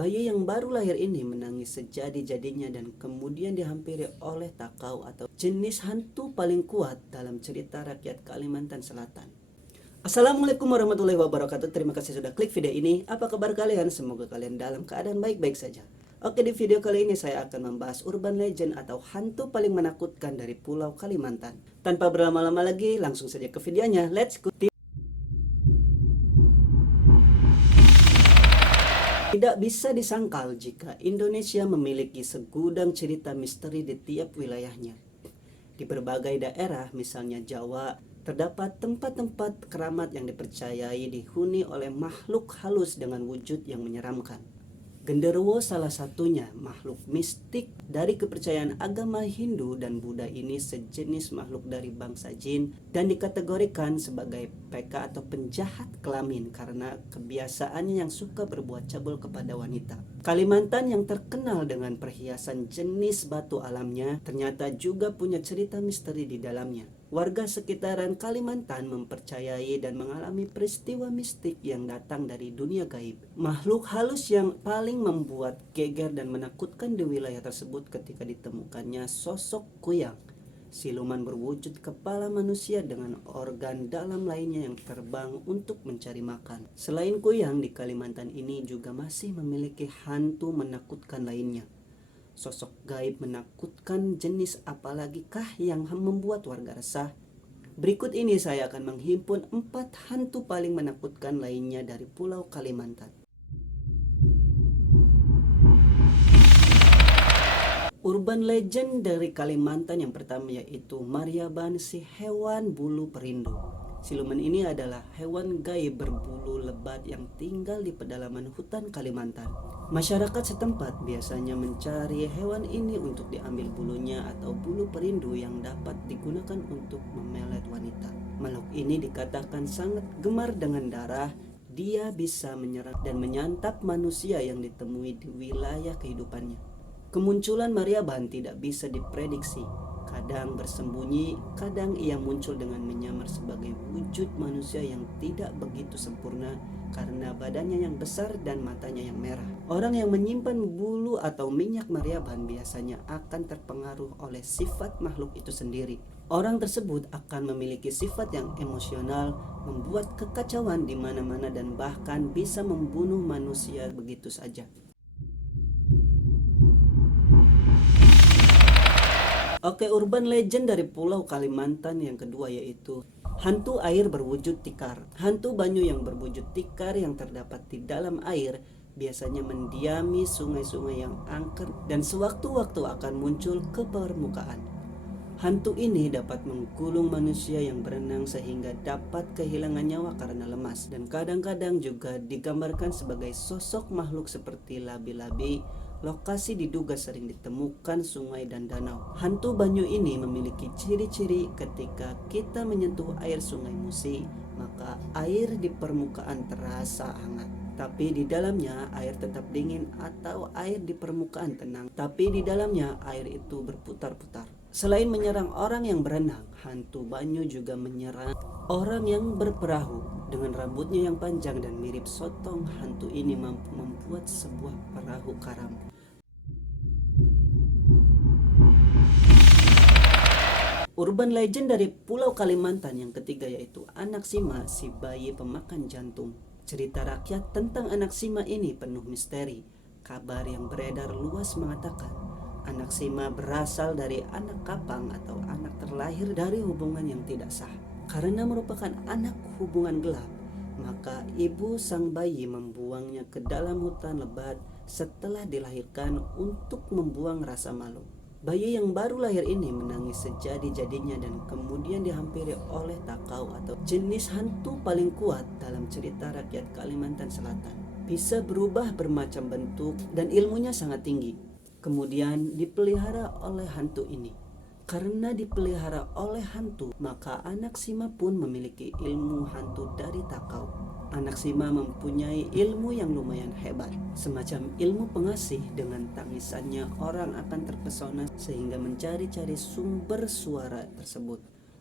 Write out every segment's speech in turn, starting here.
Bayi yang baru lahir ini menangis sejadi-jadinya dan kemudian dihampiri oleh takau atau jenis hantu paling kuat dalam cerita rakyat Kalimantan Selatan. Assalamualaikum warahmatullahi wabarakatuh. Terima kasih sudah klik video ini. Apa kabar kalian? Semoga kalian dalam keadaan baik-baik saja. Oke, di video kali ini saya akan membahas urban legend atau hantu paling menakutkan dari Pulau Kalimantan. Tanpa berlama-lama lagi, langsung saja ke videonya. Let's go. Tidak bisa disangkal jika Indonesia memiliki segudang cerita misteri di tiap wilayahnya. Di berbagai daerah, misalnya Jawa, terdapat tempat-tempat keramat yang dipercayai dihuni oleh makhluk halus dengan wujud yang menyeramkan. Genderuwo salah satunya, makhluk mistik dari kepercayaan agama Hindu dan Buddha ini sejenis makhluk dari bangsa jin dan dikategorikan sebagai PK atau penjahat kelamin karena kebiasaannya yang suka berbuat cabul kepada wanita. Kalimantan yang terkenal dengan perhiasan jenis batu alamnya ternyata juga punya cerita misteri di dalamnya. Warga sekitaran Kalimantan mempercayai dan mengalami peristiwa mistik yang datang dari dunia gaib. Makhluk halus yang paling membuat geger dan menakutkan di wilayah tersebut ketika ditemukannya sosok kuyang, siluman berwujud kepala manusia dengan organ dalam lainnya yang terbang untuk mencari makan. Selain kuyang, di Kalimantan ini juga masih memiliki hantu menakutkan lainnya. Sosok gaib menakutkan jenis apalagi kah yang membuat warga resah? Berikut ini saya akan menghimpun 4 hantu paling menakutkan lainnya dari Pulau Kalimantan. Urban legend dari Kalimantan yang pertama yaitu Maryaban, si hewan bulu perindu. Siluman ini adalah hewan gaib berbulu lebat yang tinggal di pedalaman hutan Kalimantan. Masyarakat setempat biasanya mencari hewan ini untuk diambil bulunya atau bulu perindu yang dapat digunakan untuk memelet wanita. Makhluk ini dikatakan sangat gemar dengan darah. Dia bisa menyerang dan menyantap manusia yang ditemui di wilayah kehidupannya. Kemunculan Maryaban tidak bisa diprediksi. Kadang bersembunyi, kadang ia muncul dengan menyamar sebagai wujud manusia yang tidak begitu sempurna karena badannya yang besar dan matanya yang merah. Orang yang menyimpan bulu atau minyak Maryaban biasanya akan terpengaruh oleh sifat makhluk itu sendiri. Orang tersebut akan memiliki sifat yang emosional, membuat kekacauan di mana-mana dan bahkan bisa membunuh manusia begitu saja. Oke, urban legend dari Pulau Kalimantan yang kedua yaitu hantu air berwujud tikar. Hantu banyu yang berwujud tikar yang terdapat di dalam air biasanya mendiami sungai-sungai yang angker dan sewaktu-waktu akan muncul ke permukaan. Hantu ini dapat menggulung manusia yang berenang sehingga dapat kehilangan nyawa karena lemas, dan kadang-kadang juga digambarkan sebagai sosok makhluk seperti labi-labi. Lokasi diduga sering ditemukan sungai dan danau. Hantu banyu ini memiliki ciri-ciri ketika kita menyentuh air sungai Musi, maka air di permukaan terasa hangat. Tapi di dalamnya air tetap dingin, atau air di permukaan tenang, tapi di dalamnya air itu berputar-putar. Selain menyerang orang yang berenang, hantu banyu juga menyerang orang yang berperahu. Dengan rambutnya yang panjang dan mirip sotong, hantu ini mampu membuat sebuah perahu karam. Urban legend dari Pulau Kalimantan yang ketiga yaitu Anak Sima, si bayi pemakan jantung. Cerita rakyat tentang Anak Sima ini penuh misteri. Kabar yang beredar luas mengatakan Anak Sima berasal dari anak kapang atau anak terlahir dari hubungan yang tidak sah. Karena merupakan anak hubungan gelap, maka ibu sang bayi membuangnya ke dalam hutan lebat setelah dilahirkan untuk membuang rasa malu. Bayi yang baru lahir ini menangis sejadi-jadinya dan kemudian dihampiri oleh takau atau jenis hantu paling kuat dalam cerita rakyat Kalimantan Selatan. Bisa berubah bermacam bentuk dan ilmunya sangat tinggi. Kemudian dipelihara oleh hantu ini. Karena dipelihara oleh hantu, maka Anak Sima pun memiliki ilmu hantu dari takau. Anak Sima mempunyai ilmu yang lumayan hebat, semacam ilmu pengasih. Dengan tangisannya orang akan terpesona sehingga mencari-cari sumber suara tersebut.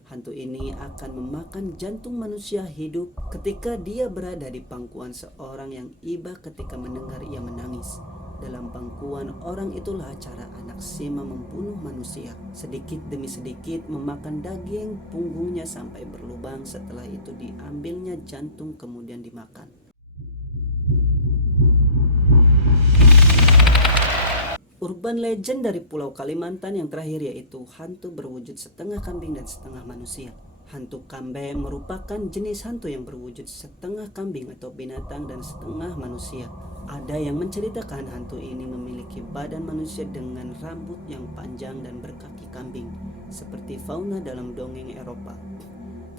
Hantu ini akan memakan jantung manusia hidup ketika dia berada di pangkuan seorang yang iba ketika mendengar ia menangis. Dalam pangkuan orang itulah cara anak Sema membunuh manusia. Sedikit demi sedikit memakan daging punggungnya sampai berlubang. Setelah itu diambilnya jantung kemudian dimakan. Urban legend dari Pulau Kalimantan yang terakhir yaitu hantu berwujud setengah kambing dan setengah manusia. Hantu kambing merupakan jenis hantu yang berwujud setengah kambing atau binatang dan setengah manusia. Ada yang menceritakan hantu ini memiliki badan manusia dengan rambut yang panjang dan berkaki kambing, seperti fauna dalam dongeng Eropa.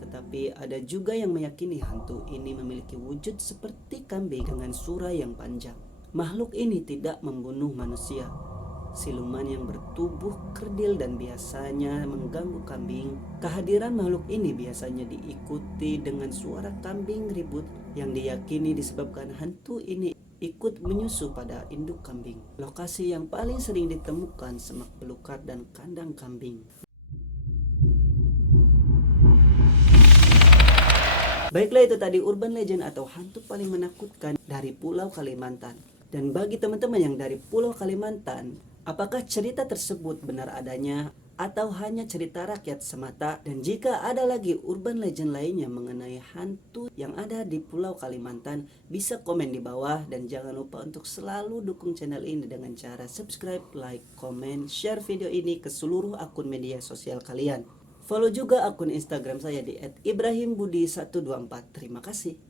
Tetapi ada juga yang meyakini hantu ini memiliki wujud seperti kambing dengan surai yang panjang. Makhluk ini tidak membunuh manusia. Siluman yang bertubuh kerdil dan biasanya mengganggu kambing. Kehadiran makhluk ini biasanya diikuti dengan suara kambing ribut yang diyakini disebabkan hantu ini ikut menyusu pada induk kambing. Lokasi yang paling sering ditemukan semak belukar dan kandang kambing. Baiklah, itu tadi urban legend atau hantu paling menakutkan dari Pulau Kalimantan. Dan bagi teman-teman yang dari Pulau Kalimantan, apakah cerita tersebut benar adanya atau hanya cerita rakyat semata? Dan jika ada lagi urban legend lainnya mengenai hantu yang ada di Pulau Kalimantan, bisa komen di bawah. Dan jangan lupa untuk selalu dukung channel ini dengan cara subscribe, like, komen, share video ini ke seluruh akun media sosial kalian. Follow juga akun Instagram saya di @ibrahimbudi124. Terima kasih.